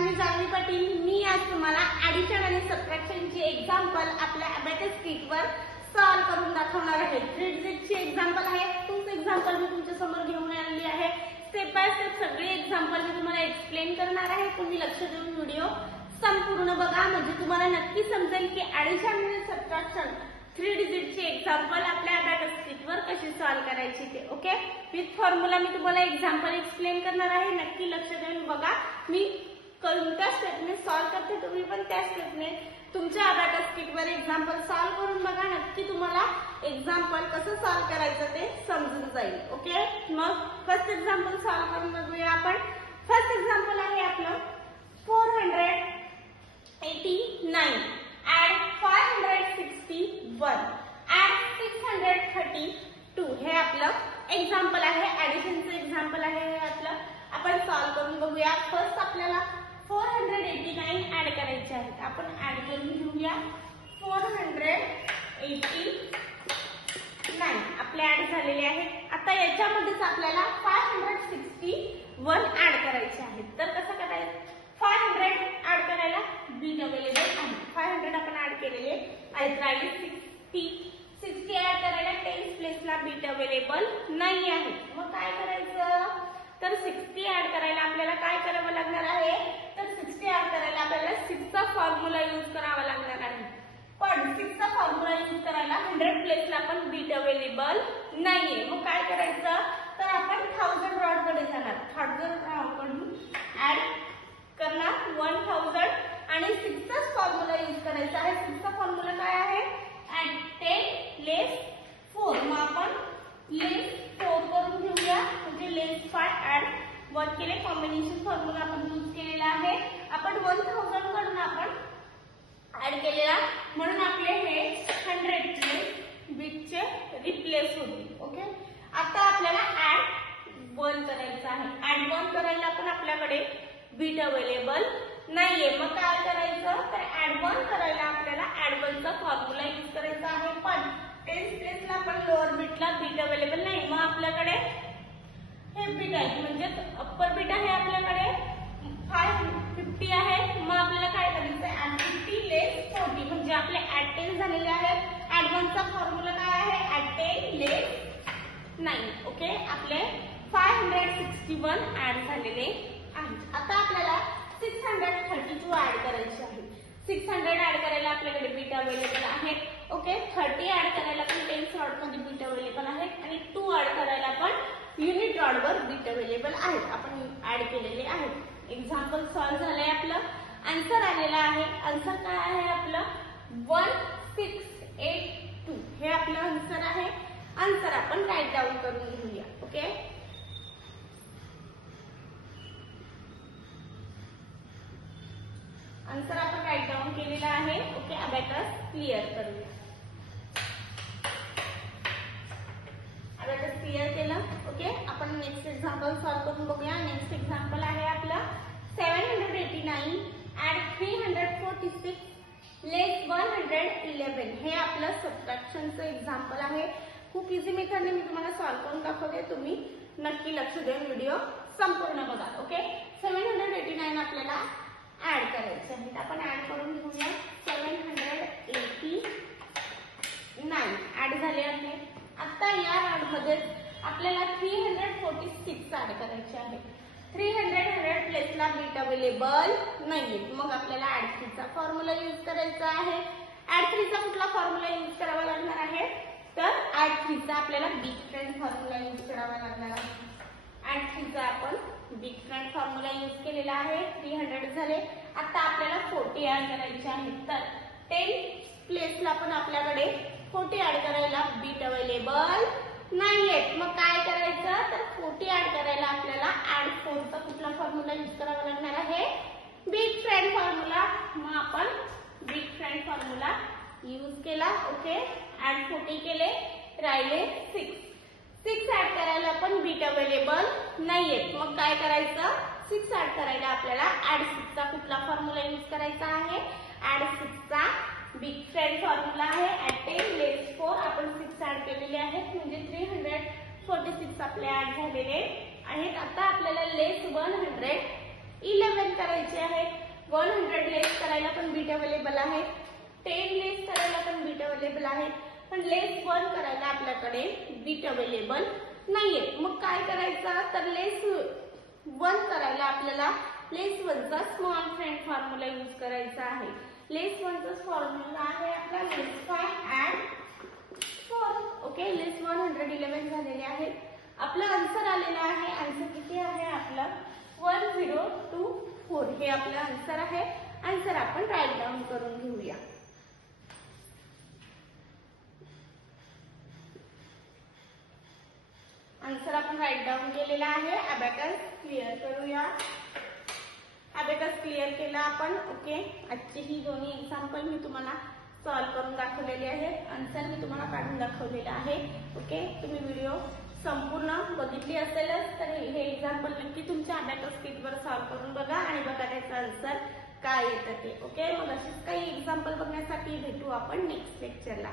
मी जान्हवी पाटील। मी आज तुम्हाला ऍडिशन आणि सबट्रॅक्शनची एक्झाम्पल आपल्या अबॅकस शीटवर सॉल्व करून दाखवणार आहे। 3 डिजिटची एक्झाम्पल आहे। तोच एक्झाम्पल मी तुमच्या समोर घेऊन आलेली आहे। स्टेप बाय स्टेप सगळी एक्झाम्पल मी तुम्हाला एक्सप्लेन करणार आहे। तुम्ही लक्ष देऊन व्हिडिओ संपूर्ण बघा, म्हणजे तुम्हाला नक्की समजेल की ऍडिशन आणि सबट्रॅक्शन 3 डिजिटची एक्झाम्पल आपल्या अबॅकस शीटवर कशी सॉल्व करायची ते। ओके, विथ फॉर्म्युला मी तुम्हाला एक्झाम्पल एक्सप्लेन करणार आहे। नक्की लक्ष देऊन बघा। मी कोणत्या स्टेपने सॉल्व करते तुम्ही पण त्या स्टेपने तुमच्या अबॅकस शीटवर एक्झाम्पल सॉल्व करून बघा। नक्की तुम्हाला एक्झाम्पल कसं सॉल्व करायचं ते समजून जाईल। ओके, मग फर्स्ट एक्झाम्पल सॉल्व करून बघूया आपण। फर्स्ट एक्झाम्पल आहे आपलं 489 add 561 add 632 हे आपलं एक्झाम्पल आहे। ऍडिशनचं एक्झाम्पल आहे हे आपलं। आपण सॉल्व करून बघूया। फर्स्ट आपल्याला 489 ऍड करायचे आहेत। आपण ऍड करून घेऊया। 489 आपले ऍड झालेले आहेत। आता याच्यामध्येच आपल्याला 561 ऍड करायचे आहेत। तर कसं करायचं? 500 ऍड करायला बीट अवेलेबल आहे। 500 आपण ऍड केलेले आहेत। राहिले 60 ऍड करायला 10th प्लेसला बीट अवेलेबल नाही आहे। मग काय करायचं? तर 60 ऍड करायला आपल्याला काय करावं लागणार आहे? तर 60 ऍड करायला आपल्याला 6 चा फॉर्म्युला यूज करावा लागणार आहे। पण 6 चा फॉर्म्युला यूज करायला 100 प्लेसला पण बीट अवेलेबल नाहीये। मग काय करायचं? तर आपण 1000 रॉड कडे जाणार। 1000 रॉड कडून ऍड करणार 1000 आणि 6 चा फॉर्म्युला यूज करायचा आहे। 6 चा फॉर्म्युला काय आहे? ऍड 10 लेस 4। मग आपण लेस 4 करून घेऊया, म्हणजे लेस 5 ऍड 1 केले। कॉम्बिनेशन फॉर्म्युला आपण यूज केलेला आहे। आपण 1000 कडून आपण ऍड केलेला, म्हणून आपले हे 100 प्लेस बीटचे रिप्लेस होतील। ओके, आता आपल्याला ऍड 1 करायचं आहे। ऍड 1 करायला पण आपल्याकडे बीट अवेलेबल नाहीये। मग काय करायचं? तर ऍड 1 करायला आपल्याला ऍड 1 चा फॉर्म्युला यूज करायचा आहे। पण 10th प्लेसला पण लोअर बीटला बीट अवेलेबल नाही। मग आपल्याकडे हे बीट आहे, म्हणजे अप्पर बीट आहे आपल्याकडे 550 आहे। मग आपल्याला काय करायचं? ऍड 50 लेस 40, म्हणजे आपले ऍड 10 झालेले आहेत। ऍड 1 चा फॉर्म्युला काय आहे? ऍड 10 लेस 9। ओके, आपले 561 ऍड झालेले आहेत। आता आपल्याला 632 ऍड करायचे आहे। 600 ऍड करायला आपल्याकडे बीट अवेलेबल आहे। ओके, 30 ऍड करायला पण 10th रॉड मध्ये बीट अवेलेबल आहे आणि 2 ऍड करायला पण युनिट रॉड वर बीट अवेलेबल आहेत। आपण ऍड केलेले आहेत। एक्झाम्पल सॉल्व झालंय। आपलं आन्सर आलेला आहे। आन्सर काय आहे आपलं? 1682 हे आपलं आन्सर आहे। आन्सर आपण राईट डाऊन करून घेऊया। ओके, आन्सर आपण राईट डाऊन केलेला आहे। ओके, अबॅकस क्लिअर करूया। अबॅकस क्लिअर केलं। ओके, आपण नेक्स्ट एक्झाम्पल सॉल्व करून बघूया। नेक्स्ट एक्झाम्पल आहे आपला 789 ऍड 346 लेस 111 हे आपलं सबट्रॅक्शनचं एक्झाम्पल आहे। खूप इझी मेथडने मी तुम्हाला सॉल्व करून दाखवते। तुम्ही नक्की लक्ष देऊन व्हिडिओ संपूर्ण बघा। ओके, 789 आपल्याला ऍड करायचे आहेत। आपण ऍड करून घेऊया। 789 ऍड झाले आहे। आता या रॉड मध्ये आपल्याला 346 ऍड करायचे आहे। 300 प्लेसला बीट अवेलेबल नाहीये। मग आपल्याला ऍड 3 चा फॉर्म्युला यूज करायचा आहे। ऍड 3 चा कुठला फॉर्म्युला यूज करावा लागणार आहे? तर ऍड 3 चा आपल्याला बिग फ्रेंड फॉर्म्युला यूज करावा लागणार आहे। ऍड 3 चा आपण बिग फ्रेंड फॉर्म्युला यूज केलेला आहे। 300 झाले। आता आपल्याला 40 ऍड करायचे आहेत। तर 10th प्लेसला पण आपल्याकडे 40 ऍड करायला बीट अवेलेबल नाहीयेत। मग काय करायचं? तर 40 ऍड करायला आपल्याला ऍड 4 चा कुठला फॉर्म्युला यूज करावा लागणार आहे? Big friend formula. मग आपण बिग फ्रेंड फॉर्म्युला यूज केला। ओके, ऍड 40 केले, राहिले 6 ऍड करायला पण बीट अवेलेबल नाहीयेत। मग काय करायचं? 6 ऍड करायला आपल्याला ऍड 6 चा कुठला फॉर्म्युला यूज करायचा आहे? ऍड 6 चा बिग फ्रेंड फॉर्म्युला आहे। ऍड 10 लेस 4 आपण 6 ऍड केलेले आहेत, म्हणजे 346 आपले ऍड झालेले आहेत। आता आपल्याला लेस 111 करायचे आहे। 100 लेस करायला पण बीट अवेलेबल आहे, 10 लेस करायला पण बीट अवेलेबल आहे, पण लेस 1 करायला आपल्याकडे बीट अवेलेबल नाहीये. मग काय करायचं, तर लेस 1 करायला आपल्याला लेस 1 चा स्मॉल फ्रेंड फॉर्म्युला यूज करायचा आहे. लेस 1 चा फॉर्म्युला आहे आपला लेस 5 ऍड 4. ओके, लेस 111 झालेले आहे. आपलं आन्सर आलेलं आहे. आन्सर किती आहे आपलं 1024. हे आपलं आन्सर आहे. आन्सर आपण राईट डाऊन करून घेऊया. आन्सर आपण राईट डाऊन केलेला आहे. अबॅकस क्लिअर करूया. अबॅकस क्लिअर केला आपण. ओके, आजची ही दोन्ही एक्झाम्पल मी तुम्हाला सॉल्व्ह करून दाखवलेले आहेत. आन्सर मी तुम्हाला काढून दाखवलेला आहे. ओके, तुम्ही व्हिडिओ संपूर्ण बघितली असेलच तर हे एक्झाम्पल नक्की तुमच्या अबॅकस किटवर सॉल्व्ह करून बघा आणि बघा त्याचं आन्सर काय येतं ते. ओके, मग अशीच काही एक्झाम्पल बघण्यासाठी भेटू आपण नेक्स्ट लेक्चरला.